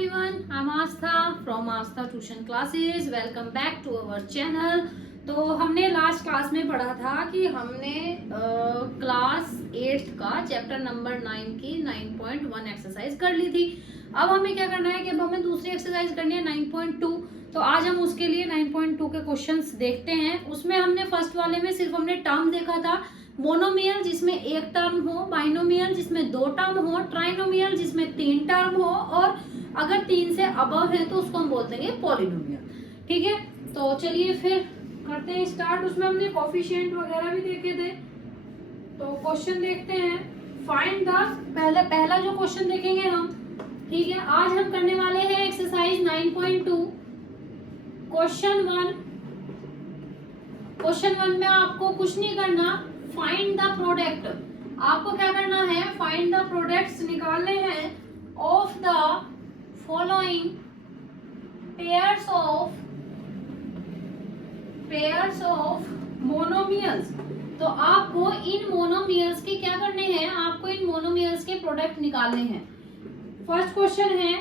everyone, I'm Astha from Astha Tuition Classes. Welcome back to our channel. तो हमने last class में पढ़ा था कि हमने क्लास 8th का चैप्टर नंबर 9 की 9.1 एक्सरसाइज कर ली थी। अब हमें क्या करना है कि अब हमें दूसरी एक्सरसाइज करनी है 9.2। तो आज हम उसके लिए 9.2 के क्वेश्चंस देखते हैं। उसमें हमने फर्स्ट वाले में सिर्फ हमने टर्म देखा था, मोनोमियल जिसमें एक टर्म हो, बाइनोमियल जिसमें दो टर्म हो, ट्राइनोमियल जिसमें 3 टर्म हो, और अगर 3 से अबव है तो उसको हम बोलते हैं पॉलिनोमियल। ठीक है, तो चलिए फिर करते हैं स्टार्ट। उसमें हमने कोफिशिएंट वगैरह भी देखे थे। तो क्वेश्चन देखते हैं। फाइंड द पहला जो क्वेश्चन देखेंगे हम, ठीक है, आज हम करने वाले हैं एक्सरसाइज 9.2 क्वेश्चन 1। क्वेश्चन 1 में आपको कुछ नहीं करना, फाइंड द प्रोडक्ट। आपको क्या करना है, फाइंड द प्रोडक्ट्स निकालने हैं of the following pairs of monomials. तो आपको इन मोनोमियल्स के क्या करने हैं, आपको इन मोनोमियल्स के प्रोडक्ट निकालने हैं। फर्स्ट क्वेश्चन है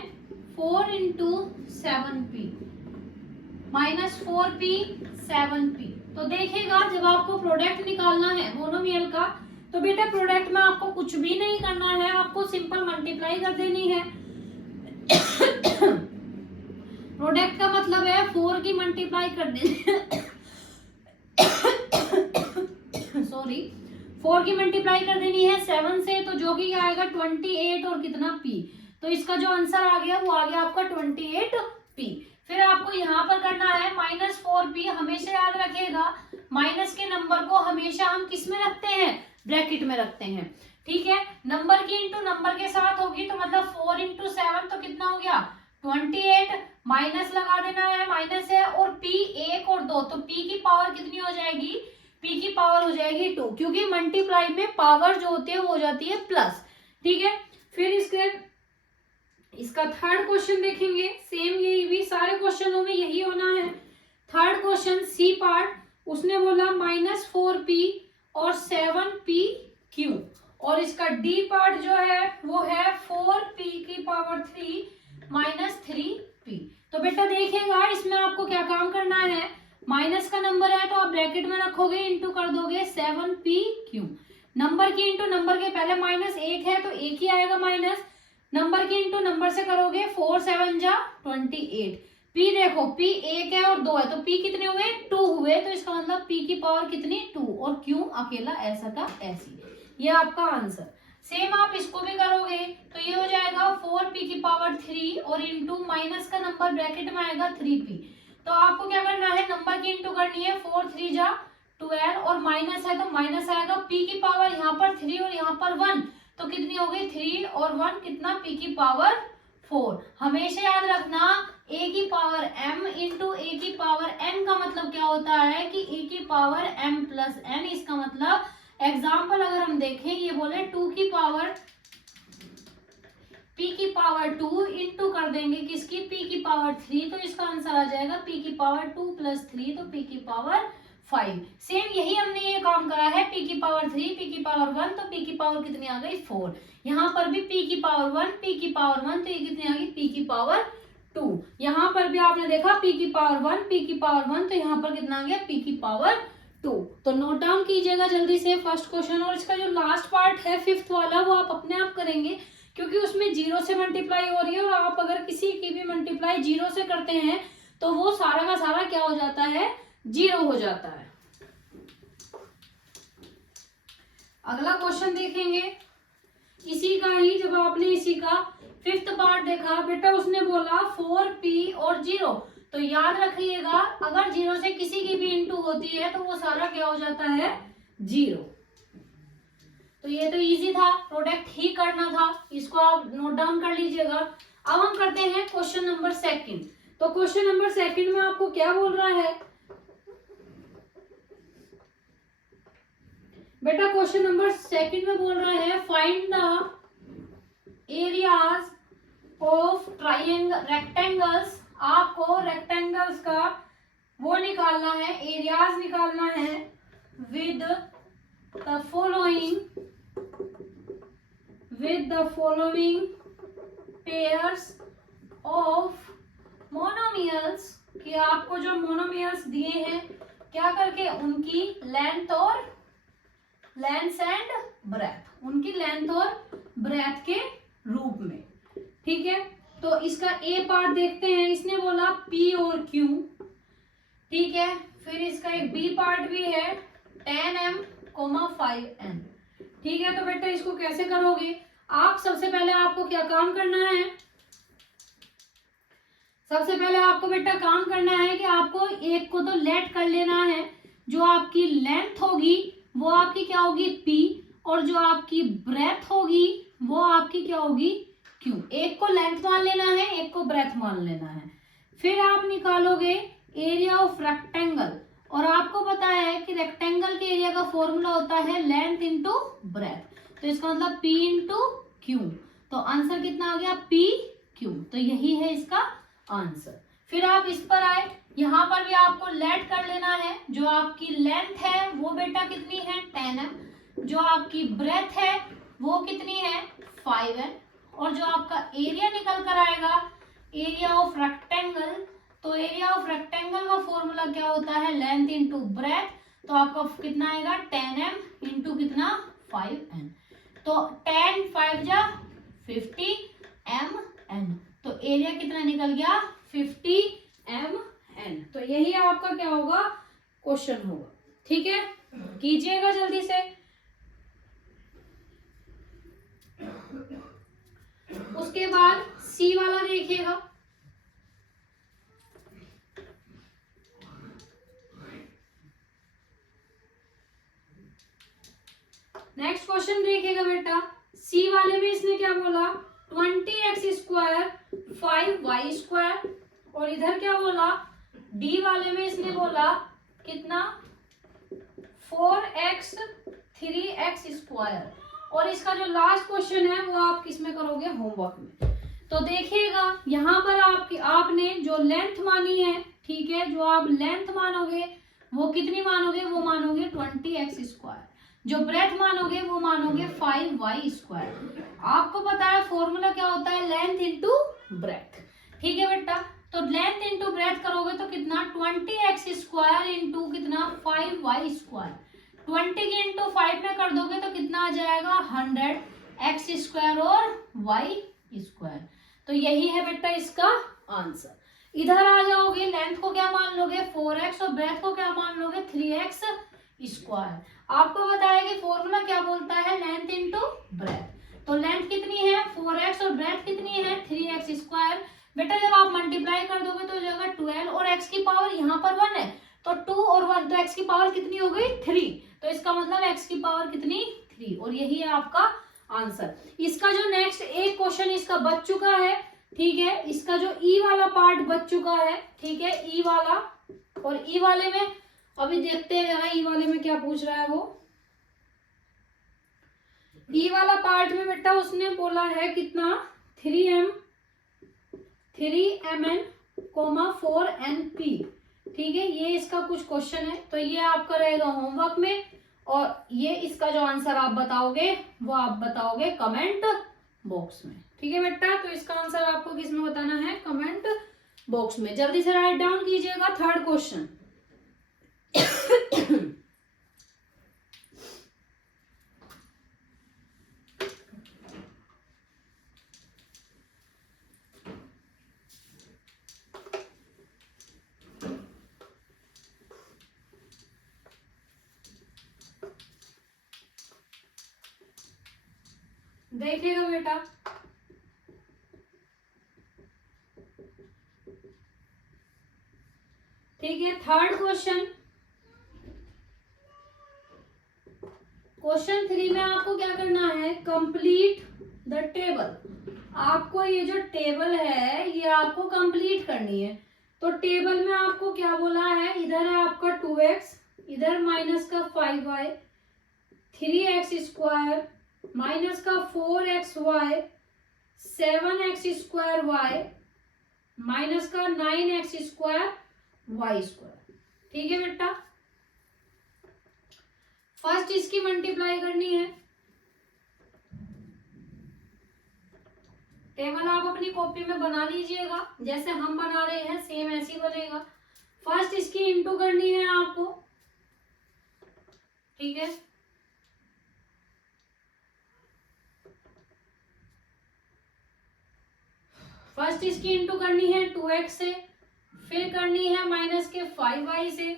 4 into 7p minus 4p 7p। तो देखिएगा जब आपको प्रोडक्ट निकालना है मोनोमियल का, तो बेटा प्रोडक्ट में आपको कुछ भी नहीं करना है, आपको सिंपल मल्टीप्लाई कर देनी है। प्रोडक्ट का मतलब है 4 की मल्टीप्लाई कर देनी सॉरी 4 की मल्टीप्लाई कर देनी है 7 से, तो जो कि आएगा 28 और कितना p। तो इसका जो आंसर आ गया वो आ गया आपका 28p। फिर आपको यहाँ पर करना है माइनस 4p। हमेशा याद रखिएगा माइनस के नंबर को हमेशा हम किस में रखते हैं, ब्रैकेट में रखते हैं। ठीक है, नंबर की इंटू नंबर के साथ होगी, तो मतलब 4 into 7 तो कितना हो गया 28। माइनस लगा देना है, माइनस है, और p 1 और 2, तो p की पावर कितनी हो जाएगी, p की पावर हो जाएगी 2, क्योंकि मल्टीप्लाई में पावर जो होती है वो हो जाती है प्लस। ठीक है, फिर इसका थर्ड क्वेश्चन देखेंगे। सेम यही भी सारे क्वेश्चनों में यही होना है। थर्ड क्वेश्चन सी पार्ट, उसने बोला माइनस 4p और 7pq, और इसका डी पार्ट जो है वो है 4p की पावर 3 माइनस 3p। तो बेटा देखिएगा इसमें आपको क्या काम करना है, माइनस का नंबर है तो आप ब्रैकेट में रखोगे, इंटू कर दोगे 7pq। नंबर की इंटू नंबर के पहले माइनस 1 है तो 1 ही आएगा माइनस, नंबर की इंटू नंबर से करोगे 4 7 जा 28। p देखो p 1 है और 2 है, तो p कितने हुए 2 हुए, तो इसका मतलब p की पावर कितनी 2, और q अकेला ऐसा का ऐसी। ये आपका आंसर। सेम आप इसको भी करोगे तो ये हो जाएगा 4p की पावर 3 और इंटू माइनस का नंबर ब्रैकेट में आएगा 3p। तो आपको क्या करना है, नंबर की इंटू करनी है, 4 3 जा 12, और माइनस है तो माइनस आएगा, p की पावर यहाँ पर 3 और यहाँ पर 1, तो कितनी हो गई 3 और 1 कितना, p की पावर 4। हमेशा याद रखना a की पावर m इंटू a की पावर n का मतलब क्या होता है कि a की पावर m प्लस n। इसका मतलब एग्जाम्पल अगर हम देखें, ये बोले 2 की पावर p की पावर 2 इंटू कर देंगे किसकी, p की पावर 3, तो इसका आंसर आ जाएगा p की पावर 2 प्लस 3, तो p की पावर 5। सेम यही हमने ये काम करा है, p की पावर 3 p की पावर 1, तो p की पावर कितनी आ गई 4। यहाँ पर भी p की पावर 1 p की पावर 1, तो ये कितनी आ गई p की पावर 2। यहाँ पर भी आपने देखा p की पावर 1 p की पावर 1, तो यहाँ पर कितना आ गया p की पावर 2। तो नोट डाउन कीजिएगा जल्दी से फर्स्ट क्वेश्चन। और इसका जो लास्ट पार्ट है 5th वाला, वो आप अपने आप करेंगे, क्योंकि उसमें 0 से मल्टीप्लाई हो रही है, और आप अगर किसी की भी मल्टीप्लाई 0 से करते हैं तो वो सारा का सारा क्या हो जाता है, 0 हो जाता है। अगला क्वेश्चन देखेंगे इसी का ही, जब आपने इसी का 5th पार्ट देखा बेटा, उसने बोला 4p और 0, तो याद रखिएगा अगर 0 से किसी की भी इंटू होती है तो वो सारा क्या हो जाता है 0। तो ये तो इजी था, प्रोडक्ट ही करना था, इसको आप नोट डाउन कर लीजिएगा। अब हम करते हैं क्वेश्चन नंबर 2। तो क्वेश्चन नंबर 2 में आपको क्या बोल रहा है बेटा, क्वेश्चन नंबर 2 में बोल रहा है find the areas of rectangles. आपको रेक्टेंगल्स का वो निकालना है, एरियाज निकालना है with the following pairs of monomials, कि आपको जो मोनोमियल्स दिए हैं क्या करके, उनकी लेंथ एंड ब्रेथ, उनकी लेंथ और ब्रेथ के रूप में। ठीक है, तो इसका ए पार्ट देखते हैं। इसने बोला पी और क्यू, ठीक है। फिर इसका एक बी पार्ट भी है 10m, 5n। ठीक है, तो बेटा इसको कैसे करोगे आप? सबसे पहले आपको क्या काम करना है? सबसे पहले आपको बेटा काम करना है कि आपको एक को तो लेट कर लेना है। जो आपकी लेंथ होगी वो आपकी क्या होगी, P, और जो आपकी ब्रेथ होगी वो आपकी क्या होगी, Q। एक को लेंथ मान लेना है, एक को ब्रेथ मान लेना है। फिर आप निकालोगे एरिया ऑफ रेक्टेंगल, और आपको पता है कि रेक्टेंगल के एरिया का फॉर्मूला होता है लेंथ इंटू ब्रेथ, तो इसका मतलब P इंटू क्यू। तो आंसर कितना आ गया, PQ। तो यही है इसका आंसर। फिर आप इस पर आए, यहाँ पर भी आपको लेट कर लेना है। जो आपकी लेंथ है वो बेटा कितनी है, 10m। जो आपकी ब्रेथ है वो कितनी है, 5n। और जो आपका एरिया निकल कर आएगा, एरिया ऑफ रेक्टेंगल, तो एरिया ऑफ रेक्टेंगल का फॉर्मूला क्या होता है, लेंथ इंटू ब्रेथ। तो आपका कितना आएगा, 10m इंटू कितना, 5n। तो 10 5 जा 50 mn, तो एरिया कितना निकल गया, 50 mn। तो यही आपका क्या होगा, क्वेश्चन होगा। ठीक है, कीजिएगा जल्दी से। उसके बाद सी वाला देखिएगा। नेक्स्ट क्वेश्चन देखिएगा बेटा। सी वाले में इसने क्या बोला, 20x² 5y²। और इधर क्या बोला, डी वाले में इसने बोला कितना, 4x 3x²। और इसका जो लास्ट क्वेश्चन है वो आप किसमें करोगे, होमवर्क में। तो देखिएगा यहाँ पर आपने जो लेंथ मानी है, ठीक है, जो आप लेंथ मानोगे वो कितनी मानोगे, वो मानोगे 20x²। जो ब्रेथ मानोगे वो मानोगे 5y²। आपको पता है फॉर्मूला क्या होता है, लेंथ इंटू ब्रेथ। ठीक है बेटा, तो लेंथ इंटू ब्रेथ करोगे तो कितना, 20x² इंटू कितना, 5y²। 20 के इंटू 5 में कर दोगे तो कितना आ जाएगा, 100x² और y²। तो यही है बेटा इसका आंसर। इधर आ जाओगे, लेंथ को क्या मान लोगे, 4x, और ब्रेथ को क्या मान लोगे, 3x²। आपको बताया कि फॉर्मूला क्या बोलता है, लेंथ इंटू ब्रेथ। तो लेंथ कितनी है 4x और ब्रेथ कितनी है 3x²। बेटा जब आप मल्टीप्लाई कर दोगे तो हो जाएगा 12, और x की पावर यहाँ पर 1 है, तो 2 और 1, तो x की पावर कितनी हो गई, 3। तो इसका मतलब x की पावर कितनी, 3। और यही है आपका आंसर। इसका जो नेक्स्ट एक क्वेश्चन इसका बच चुका है, ठीक है, इसका जो ई वाला पार्ट बच चुका है, ठीक है, ई वाला। और ई वाले में अभी देखते हैं जरा ई वाले में क्या पूछ रहा है वो। ई वाला पार्ट में बेटा उसने बोला है कितना, 3mn, 4np। ठीक है, ये इसका कुछ क्वेश्चन है, तो ये आपका रहेगा होमवर्क में। और ये इसका जो आंसर आप बताओगे वो आप बताओगे कमेंट बॉक्स में। ठीक है बेटा, तो इसका आंसर आपको किसमें बताना है, कमेंट बॉक्स में। जल्दी से राइट डाउन कीजिएगा थर्ड क्वेश्चन। देखिएगा बेटा, ठीक है, थर्ड क्वेश्चन। क्वेश्चन 3 में आपको क्या करना है, कंप्लीट द टेबल। आपको ये जो टेबल है ये आपको कंप्लीट करनी है। तो टेबल में आपको क्या बोला है, इधर है आपका 2x, इधर माइनस का 5y, 3x² माइनस का 4xy, 7x² माइनस का 9x² y²। ठीक है बेटा, फर्स्ट इसकी मल्टीप्लाई करनी है। टेबल आप अपनी कॉपी में बना लीजिएगा, जैसे हम बना रहे हैं सेम ऐसे ही बनेगा। फर्स्ट इसकी इंटू करनी है आपको, ठीक है। फर्स्ट इसकी इंटू करनी है 2x से, फिर करनी है माइनस के 5y से,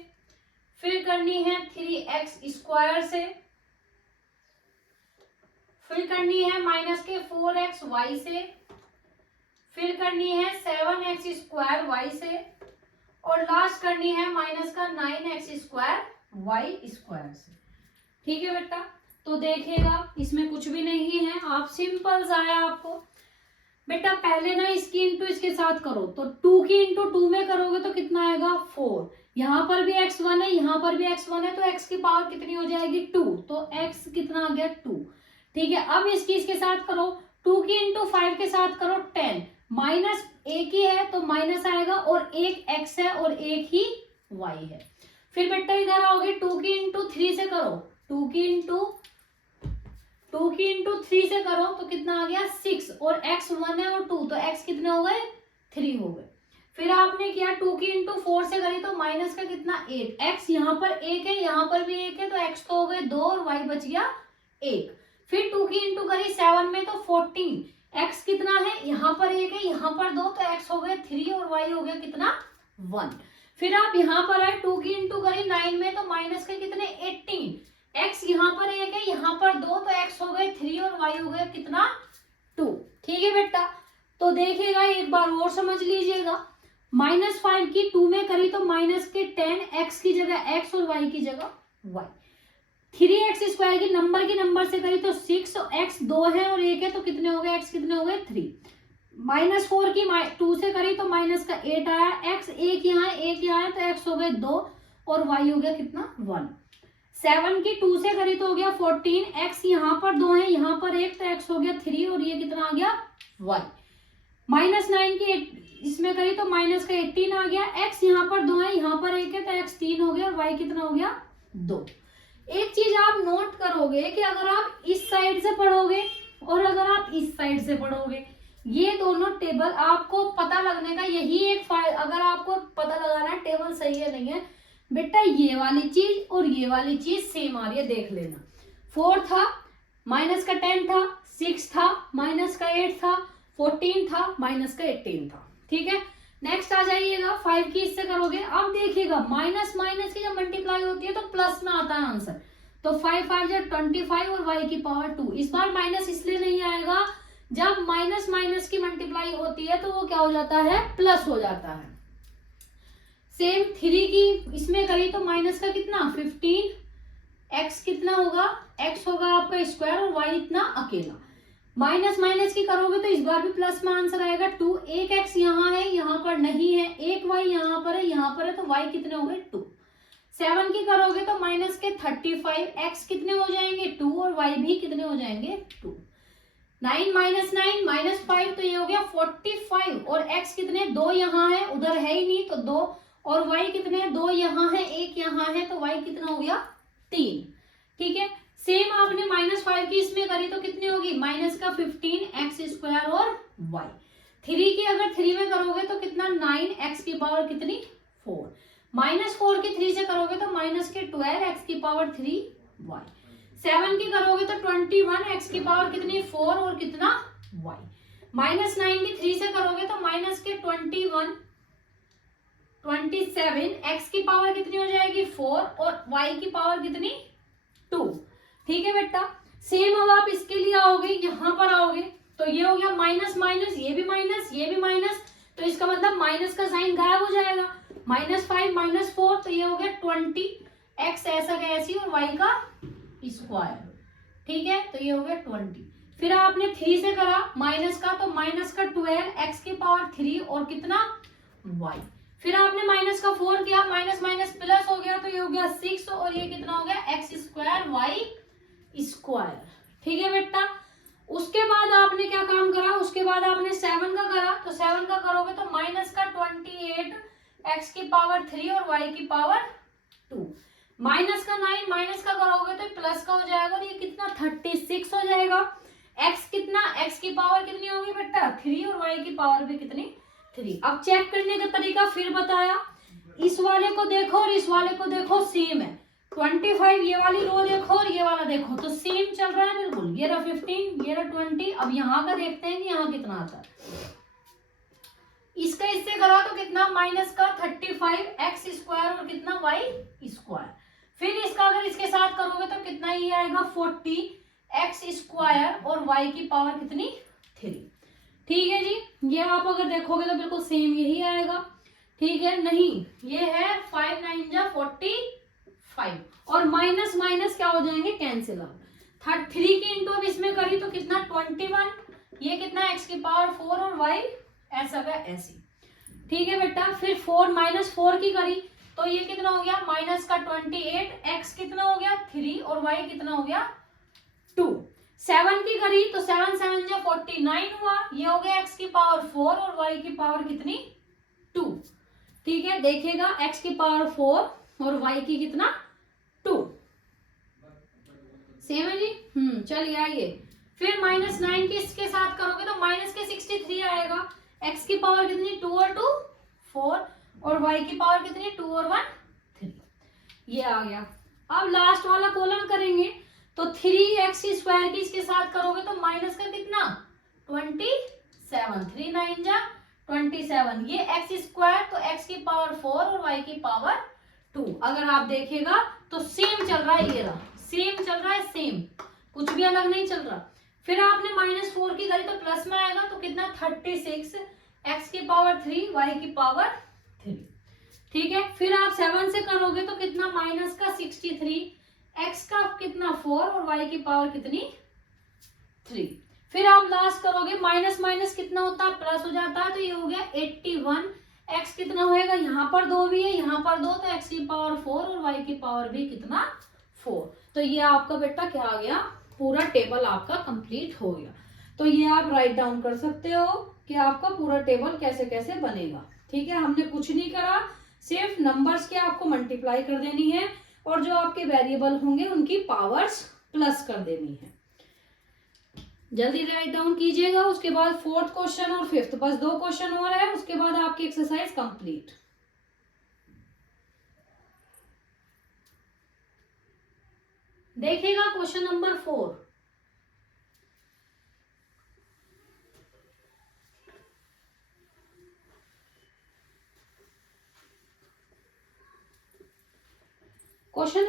फिर करनी है 3x स्क्वायर से, फिर करनी है माइनस के 4xy से, फिर करनी है 7x स्क्वायर y से, और लास्ट करनी है माइनस का 9x स्क्वायर y स्क्वायर से। ठीक है बेटा, तो देखिएगा इसमें कुछ भी नहीं है, आप सिंपल सा है आपको। बेटा पहले ना इसकी इंटू इसके साथ करो, तो 2 की इंटू 2 में करोगे तो कितना आएगा 4। यहाँ पर भी x1 है, यहाँ पर भी x1 है, तो x की पावर कितनी हो जाएगी 2, तो x कितना आ गया 2। ठीक है, अब इसकी इसके साथ करो, 2 की इंटू 5 के साथ करो 10, माइनस एक ही है तो माइनस आएगा, और एक x है और एक ही y है। फिर बेटा इधर आओगे 2 की इंटू 3 से करो, 2 की इंटू 3 से करो तो कितना आ गया 6, और x 1 है और 2, तो x कितने हो गए 3 हो गए। फिर आपने किया 2 की इंटू 4 से करी तो माइनस का कितना 8, x यहाँ पर 1 है यहाँ पर भी 1 है, तो x तो हो गए 2 और y बच गया 1। फिर 2 की इंटू करी 7 में तो 14, x कितना है यहाँ पर 1 है यहाँ पर 2, तो x हो गए 3 और y हो गया कितना 1। फिर आप यहाँ पर है 2 की इंटू करी 9 में तो माइनस के कितने 18, x यहाँ पर 1 है यहाँ पर 2, तो x हो गए 3 और y हो गया कितना 2। ठीक है बेटा, तो देखिएगा एक बार और समझ लीजिएगा, -5 की 2 में करी तो माइनस के 10, x की जगह x और y की जगह y। 3x स्क्वायर की नंबर से करी तो 6, x 2 है और 1 है तो कितने हो गए x कितने हो गए 3। -4 की 2 से करी तो माइनस का 8 आया, x 1 यहाँ है 1 यहाँ है तो x हो गए 2 और y हो गया कितना 1। 7 की 2 से करी तो हो गया 14, x यहाँ पर 2 है यहाँ पर 1 तो x हो गया 3 और ये कितना आ गया y। -9 की इसमें करी तो माइनस का 18 आ गया, x यहाँ पर 2 है यहाँ पर 1 है तो x 3 हो गया और y कितना हो गया 2। एक चीज आप नोट करोगे कि अगर आप इस साइड से पढ़ोगे और अगर आप इस साइड से पढ़ोगे, ये दोनों टेबल आपको पता लगने का यही एक फायदा, अगर आपको पता लगाना है टेबल सही है नहीं है बेटा, ये वाली चीज और ये वाली चीज सेम आ रही है देख लेना। 4 था माइनस का 10 था, 6 था माइनस का 8 था, 14 था माइनस का 18 था। ठीक है, नेक्स्ट आ जाइएगा 5 की इससे करोगे, अब देखिएगा माइनस माइनस की जब मल्टीप्लाई होती है तो प्लस में आता है आंसर, तो 5 5 जब 25 और y की पावर 2। इस बार माइनस इसलिए नहीं आएगा, जब माइनस माइनस की मल्टीप्लाई होती है तो वो क्या हो जाता है प्लस हो जाता है। सेम 3 की इसमें करी तो माइनस का कितना 15, x कितना होगा x होगा आपका स्क्वायर और y इतना अकेला। माइनस माइनस की करोगे तो इस बार भी प्लस में आंसर आएगा 2, एक x यहाँ है यहाँ पर नहीं है, एक y यहाँ पर है यहाँ पर है तो y कितने हो गए 2। 7 की करोगे तो माइनस के 35, x कितने हो जाएंगे 2 और y भी कितने हो जाएंगे 2। 9 -9 -5 तो ये हो गया 45, और x कितने 2 यहाँ है उधर है ही नहीं तो 2, और y कितने 2 यहाँ है 1 यहाँ है तो y कितना हो गया 3। ठीक है, सेम आपने -5 की इसमें करी तो कितनी होगी माइनस का 15 x स्क्वायर और y। 3 की अगर 3 में करोगे तो कितना 9 x की पावर कितनी 4। -4 की 3 से करोगे तो माइनस के 12 x की पावर 3 y। 7 की करोगे तो 21 x की पावर कितनी 4 और कितना y। -9 की 3 से करोगे तो माइनस के 27 x की पावर कितनी हो जाएगी 4 और y की पावर कितनी 2। ठीक है बेटा, सेम अब आप इसके लिए आओगे यहाँ पर आओगे तो ये हो गया माइनस माइनस, ये भी माइनस ये भी माइनस, तो इसका मतलब माइनस का साइन गायब हो जाएगा। -5 -4 तो ये हो गया 20, x ऐसा का ऐसी और y का स्क्वायर। ठीक है, तो ये हो गया 20। फिर आपने 3 से करा माइनस का तो माइनस का 12 x की पावर 3 और कितना y। फिर आपने माइनस का 4 किया, माइनस माइनस प्लस हो गया तो ये हो गया 6 और ये कितना हो गया x स्क्वायर y स्क्वायर। ठीक है बेटा, उसके बाद आपने क्या काम करा, उसके बाद आपने 7 का करा, तो 7 का करोगे तो माइनस का 28 x की पावर 3 और y की पावर 2। माइनस का 9 माइनस का करोगे तो प्लस का हो जाएगा और ये कितना 36 हो जाएगा। x कितना x की की पावर कितनी होगी बेटा 3 और y की पावर भी कितनी 3। अब चेक करने का तरीका फिर बताया, इस वाले को देखो और इस वाले को देखो सेम है, 25 ये वाली रो देखो और ये वाला देखो तो सेम चल रहा है बिल्कुल। ये रहा 15, ये रहा 20। अब यहाँ का देखते हैं कि यहाँ कितना आता है। इसका इससे करा तो कितना माइनस का 35 एक्स स्क्वायर और कितना वाई स्क्वायर। फिर इसका अगर इसके साथ करोगे तो कितना ही आएगा 40 एक्स स्क्वायर और वाई की पावर कितनी 3। ठीक है जी, ये आप अगर देखोगे तो बिल्कुल सेम यही आएगा। ठीक है, नहीं ये है 5 9 जा 45 और माइनस माइनस क्या हो जाएंगे कैंसिल आउट। 3 की इंटू अब इसमें करी तो कितना 21, ये कितना एक्स की पावर 4 और वाई ऐसा का ऐसी। ठीक है बेटा, फिर 4 माइनस 4 की करी तो ये कितना हो गया माइनस का 28, एक्स कितना हो गया 3 और वाई कितना हो गया 2। 7 की करी तो 7 7 जा 49 हुआ, ये हो गया एक्स की पावर 4 और वाई की पावर कितनी 2। ठीक है, देखिएगा एक्स की पावर 4 और वाई की कितना 2। सेम है जी। चलिए आइए, फिर माइनस 9 की इसके साथ करोगे तो माइनस के 63 आएगा, एक्स की पावर कितनी 2 और 2 4 और वाई की पावर कितनी 2 और 1 3। ये आ गया। अब लास्ट वाला कॉलम करेंगे तो 3x स्क्वायर की इसके साथ करोगे तो माइनस का कितना 27, 3 9 जा 27, ये x स्क्वायर तो x की पावर 4 और y की पावर 2। अगर आप देखेगा तो सेम चल रहा है, ये रहा सेम चल रहा है, सेम कुछ भी अलग नहीं चल रहा। फिर आपने माइनस 4 की करी तो प्लस में आएगा तो कितना 36, x की पावर 3 y की पावर 3। ठीक है, फिर आप 7 से करोगे तो कितना माइनस का 63, x का कितना 4 और y की पावर कितनी 3। फिर आप लास्ट करोगे माइनस माइनस कितना होता है प्लस हो जाता है तो ये हो गया 81, x कितना होएगा यहाँ पर 2 भी है यहाँ पर 2 तो x की पावर 4 और y की पावर भी कितना 4। तो ये आपका बेटा क्या आ गया, पूरा टेबल आपका कंप्लीट हो गया। तो ये आप राइट डाउन कर सकते हो कि आपका पूरा टेबल कैसे कैसे बनेगा। ठीक है, हमने कुछ नहीं करा, सिर्फ नंबर्स के आपको मल्टीप्लाई कर देनी है और जो आपके वेरिएबल होंगे उनकी पावर्स प्लस कर देनी है। जल्दी राइट डाउन कीजिएगा। उसके बाद 4th क्वेश्चन और 5th, बस 2 क्वेश्चन और है, उसके बाद आपकी एक्सरसाइज कंप्लीट। देखिएगा क्वेश्चन नंबर 4। क्वेश्चन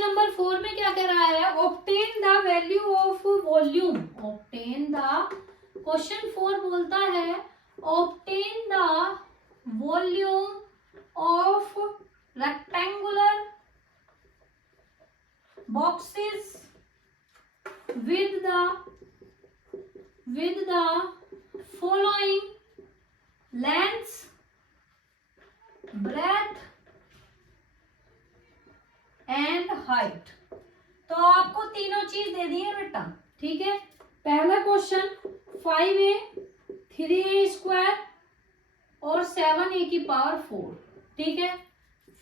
नंबर 4 में क्या कह रहा है, obtain the value of volume. Obtain the, question 4 बोलता है obtain the volume of rectangular boxes with the following lengths, breadth and height। तो आपको तीनों चीज दे दी है बेटा। ठीक है, पहला क्वेश्चन 5a 3a स्क्वायर और 7a की पावर 4। ठीक है,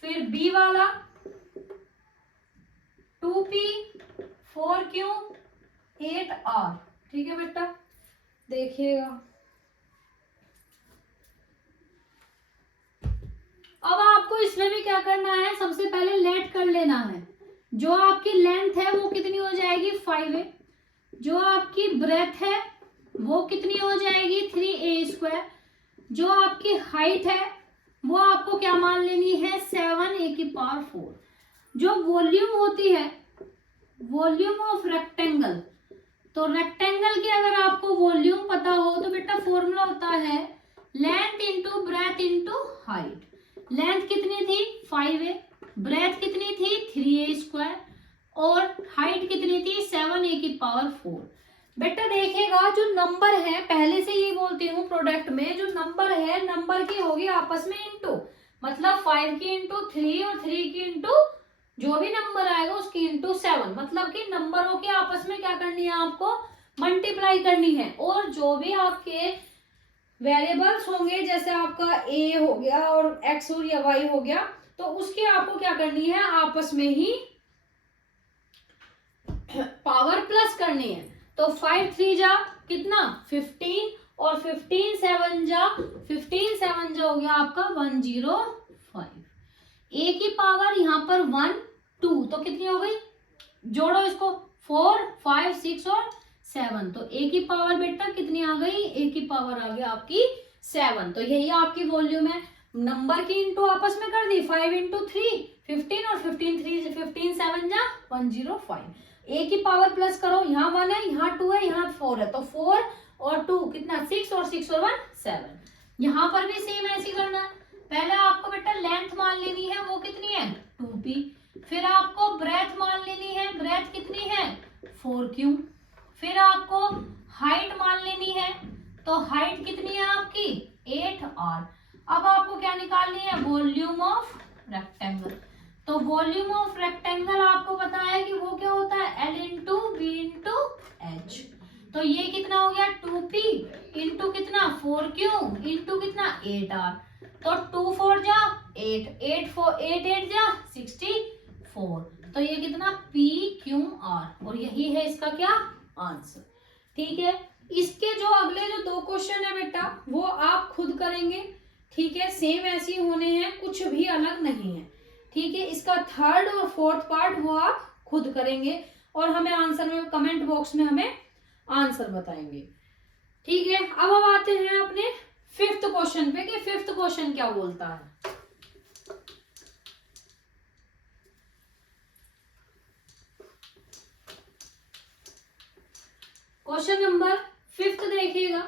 फिर बी वाला 2p 4q 8r। ठीक है बेटा, देखिएगा अब आपको इसमें भी क्या करना है, सबसे पहले लेट कर लेना है। जो आपकी लेंथ है वो कितनी हो जाएगी 5a, जो आपकी ब्रेथ है वो कितनी हो जाएगी 3a स्क्वायर, जो आपकी हाइट है वो आपको क्या मान लेनी है 7a की पावर 4। जो वॉल्यूम होती है, वॉल्यूम ऑफ रेक्टेंगल, तो रेक्टेंगल की अगर आपको वॉल्यूम पता हो तो बेटा फॉर्मूला होता है length into breadth into height. Length कितनी थी 5a, ब्रेथ कितनी थी 3a स्क्वायर और हाइट कितनी थी 7a की पावर 4। बेटा देखेगा जो नंबर है, पहले से ये बोलती हूँ प्रोडक्ट में जो नंबर है, नंबर की होगी आपस में इंटू, मतलब 5 की इंटू 3 और 3 की इंटू जो भी नंबर आएगा उसकी इंटू 7, मतलब कि नंबरों की आपस में क्या करनी है आपको मल्टीप्लाई करनी है। और जो भी आपके वेरिएबल्स होंगे जैसे आपका a हो गया और x और या y हो गया तो उसकी आपको क्या करनी है आपस में ही पावर प्लस करनी है। तो 5 3 जा कितना 15 और 15 7 जा हो गया आपका 105। ए की पावर यहाँ पर 1 2 तो कितनी हो गई, जोड़ो इसको 4 5 6 और 7, तो ए की पावर बेटा कितनी आ गई, ए की पावर आ गई आपकी 7। तो यही आपकी वॉल्यूम है। नंबर की इंटू आपस में कर दी, 5 इंटू 3 15 और 15 7 जा 105। ए की पावर प्लस करो, यहाँ 1 है, यहाँ 2 है, यहाँ 4 है, तो 4 और 2 कितना 6 और 6 और 1 7। यहाँ पर भी सेम ऐसे करना है। पहले आपको बेटा लेंथ मान लेनी है, वो कितनी है 2p। फिर आपको ब्रेथ मान लेनी है, ब्रेथ कितनी है 4q। फिर आपको हाइट मान लेनी है, तो हाइट कितनी है आपकी 8r। अब आपको क्या निकालनी है, वॉल्यूम ऑफ रेक्टेंगल। तो वॉल्यूम ऑफ रेक्टेंगल आपको पता है कि वो क्या होता है, L into B into H. तो ये कितना हो गया 2p इंटू कितना 4q इंटू कितना 8r। तो 2 4 जा 8 8 4 8 8 जा 64। तो ये कितना PQR, और यही है इसका क्या आंसर। ठीक है, इसके जो अगले जो 2 क्वेश्चन है बेटा वो आप खुद करेंगे। ठीक है, सेम ऐसे ही होने हैं, कुछ भी अलग नहीं है। ठीक है, इसका 3rd और 4th पार्ट वो आप खुद करेंगे और हमें आंसर में कमेंट बॉक्स में हमें आंसर बताएंगे। ठीक है, अब आते हैं अपने 5th क्वेश्चन पे कि 5th क्वेश्चन क्या बोलता है। क्वेश्चन नंबर 5th देखिएगा।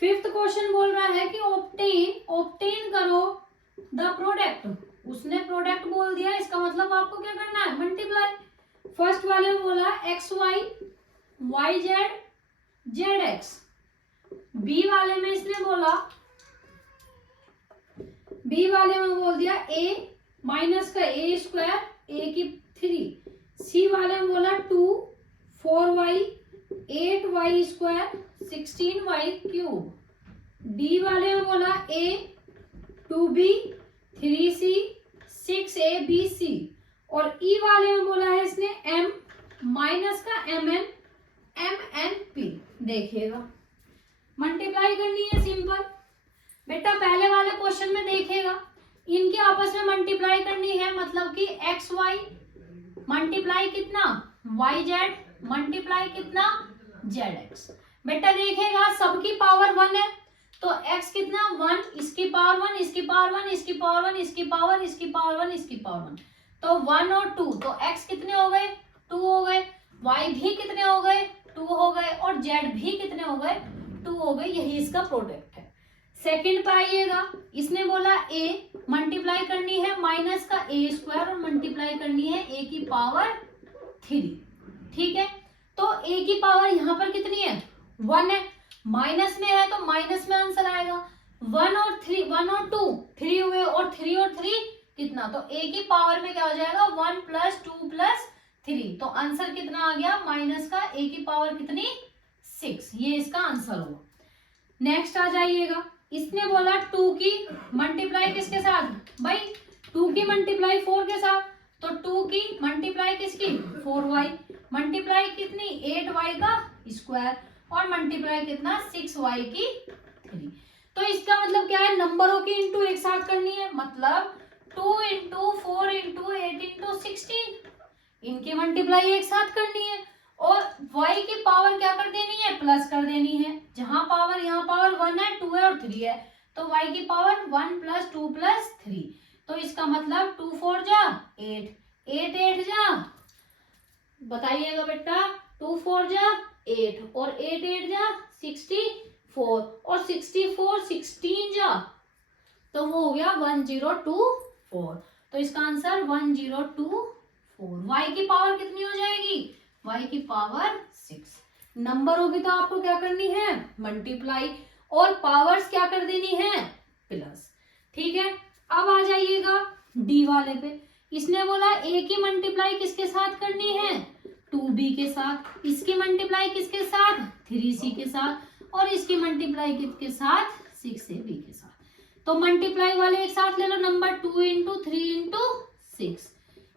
5th क्वेश्चन बोल रहा है कि ऑब्टेन करो द प्रोडक्ट। उसने प्रोडक्ट बोल दिया, इसका मतलब आपको क्या करना है, मल्टीप्लाई। फर्स्ट वाले में बोला X Y Y Z Z X. B वाले में इसने बोला, बी वाले में बोल दिया ए माइनस का ए स्क्वायर ए की 3। सी वाले में बोला 2 4y 8y square 16y cube. D वाले में बोला a 2b 3c 6abc। और ई वाले में बोला है इसने m माइनस का mn देखिएगा, मल्टीप्लाई करनी है सिंपल। बेटा पहले वाले क्वेश्चन में देखिएगा, इनके आपस में मल्टीप्लाई करनी है, मतलब कि एक्स वाई मल्टीप्लाई कितना वाई जेड मल्टीप्लाई कितना जेड एक्स। बेटा देखेगा सबकी पावर 1 है, तो x कितना 1, इसकी पावर 1, इसकी पावर 1, इसकी पावर 1, इसकी पावर, इसकी पावर 1, इसकी पावर 1, तो 1 और 2, तो x कितने हो गए 2 हो गए, y भी कितने हो गए 2 हो गए, और z भी कितने हो गए 2 हो गए। यही इसका प्रोडक्ट है। सेकंड पे आइएगा, इसने बोला a मल्टीप्लाई करनी है माइनस का a स्क्वायर और मल्टीप्लाई करनी है a की पावर 3। ठीक है, तो a की पावर यहाँ पर कितनी है 1 है, माइनस में है तो माइनस में आंसर आएगा। 1 और 2 3 हुए, और 3 और 3 कितना, तो a की पावर में क्या हो जाएगा 1 + 2 + 3, तो आंसर कितना आ गया माइनस का a की पावर कितनी 6। ये इसका आंसर होगा। नेक्स्ट आ जाइएगा, इसने बोला 2 की मल्टीप्लाई किसके साथ, भाई 2 की मल्टीप्लाई 4 के साथ, तो 2 की मल्टीप्लाई किसकी 4y मल्टीप्लाई कितनी 8y का स्क्वायर और मल्टीप्लाई कितना 6y की 3। तो इसका मतलब क्या है, नंबरों की इंटू एक साथ करनी है, मतलब 2 × 4 × 8 × 16, इनकी मल्टीप्लाई एक साथ करनी है, और y की पावर क्या कर देनी है प्लस कर देनी है। जहां पावर यहाँ पावर 1 है 2 है और 3 है, तो y की पावर 1 + 2 + 3, तो इसका मतलब 2 4 जा 8 8 8 जा, बताइएगा बेटा 2 4 जा 8 और 8 8 जा 64 और 64 16 जा, तो वो हो गया 1024। तो इसका आंसर 1024। y की पावर कितनी हो जाएगी, y की पावर 6। नंबर होगी तो आपको क्या करनी है मल्टीप्लाई, और पावर्स क्या कर देनी है प्लस। ठीक है, अब आ जाइएगा डी वाले पे। इसने बोला a की मल्टीप्लाई किसके साथ करनी है 2b के साथ, इसकी मल्टीप्लाई किसके साथ 3c के साथ, और इसकी मल्टीप्लाई किसके साथ 6ab के साथ। तो मल्टीप्लाई वाले एक साथ ले लो, नंबर 2 × 3 × 6।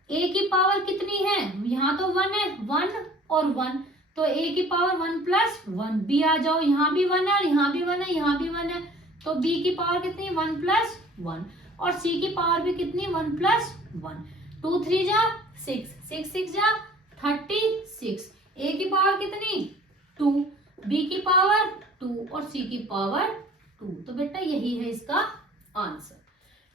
a की पावर कितनी है, यहाँ तो 1 है 1 और 1, तो तो a की पावर 1 प्लस 1, b आ जाओ, यहाँ भी 1 है और यहाँ भी 1 है, यहाँ भी 1 है, तो b की पावर कितनी 1 प्लस 1, और c की पावर भी कितनी 1 प्लस 1, 2 3 जा 6, 6 6 जा 36, a की पावर कितनी 2, b की पावर 2 और c की पावर 2। तो बेटा यही है इसका आंसर।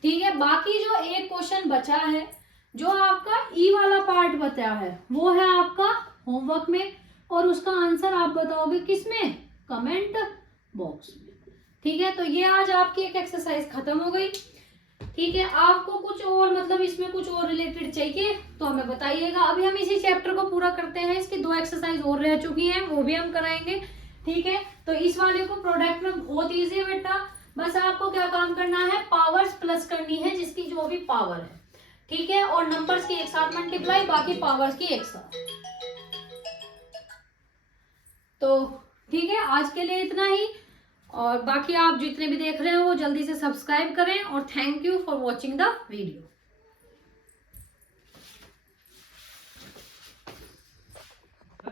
ठीक है, बाकी जो एक क्वेश्चन बचा है, जो आपका ई वाला पार्ट बचा है, वो है आपका होमवर्क में, और उसका आंसर आप बताओगे किसमें, कमेंट बॉक्स में। ठीक है, तो ये आज आपकी एक एक्सरसाइज खत्म हो गई। ठीक है, आपको कुछ और मतलब इसमें कुछ और रिलेटेड चाहिए तो हमें बताइएगा। अभी हम इसी चैप्टर को पूरा करते हैं, इसकी 2 एक्सरसाइज और रह चुकी हैं, वो भी हम कराएंगे। ठीक है, तो इस वाले को प्रोडक्ट में बहुत ईजी है बेटा, बस आपको क्या काम करना है, पावर्स प्लस करनी है जिसकी जो भी पावर है। ठीक है, और नंबर्स की एक साथ मल्टीप्लाई, बाकी पावर्स की एक साथ। तो ठीक है, आज के लिए इतना ही, और बाकी आप जितने भी देख रहे हो वो जल्दी से सब्सक्राइब करें, और thank you for watching the video.